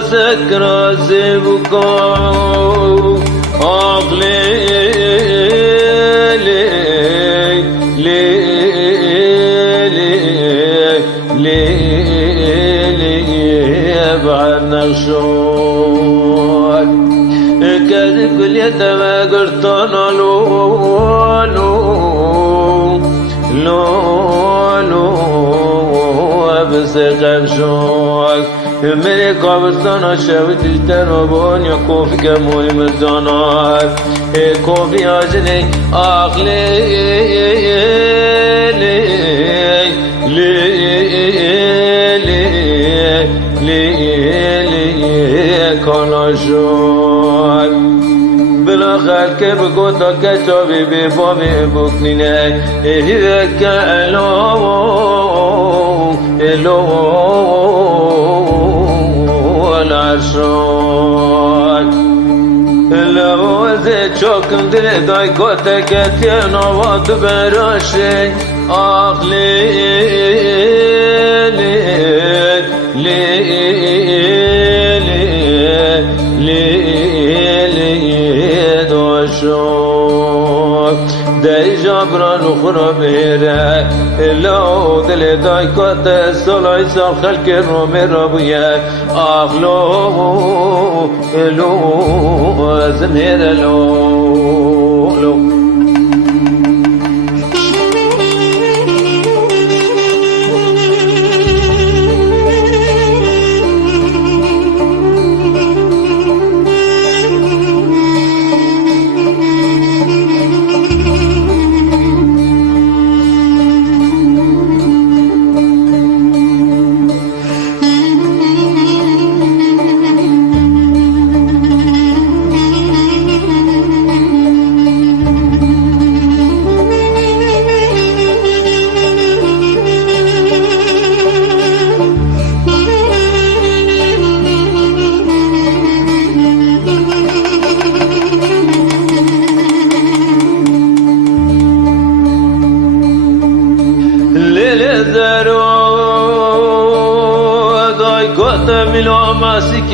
سكر زبكا عقلي لي لي لي بعد نغشوك كذب كل يتما قرطان لو لو لو لو أبسق بشوك من قبرستان شويت التنوبون يكون في كموي مزدانات يكون في عجلي عقلي لي لي لي لي كان شوك بلا خلق بقوتا كتابي ببابي بكنيني هيك الو الو العرشان لو زيت شوكم دلي داي قوتا كتينا واد براشي عقلي لي لي داي جبران وخرب هيرا لو دل داي كوت الصلاة يسال خلق الرومي ربويا أخلو لو زمير لو ملو ماسك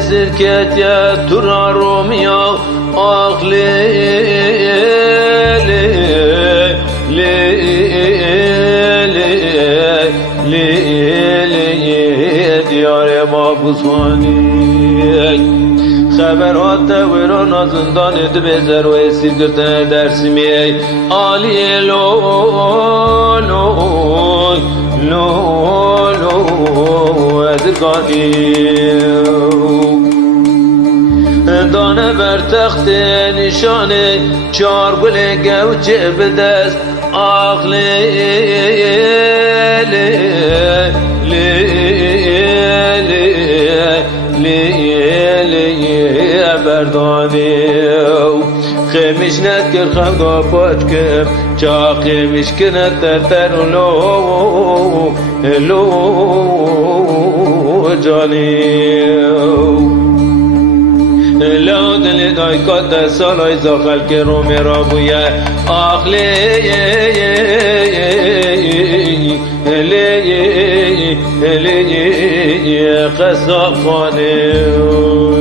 سركت يا ترى روميا أخلي لي لي لي لي ديار مابوسواني خبرات ویران زندان دبزر و اسیر گرتن درسمی آلی لو لو لو لو ادگانی دانه بر تخت نشانه چار گل گوچه به دست آخلی لی لی لی بردانی خیمش نکر خمگا پاچ کم چا خیمش کنت تر لو لو جانی لو دل دای کات سالای زاخل که رو میرا بویه آخلی لی لی قصاب خانه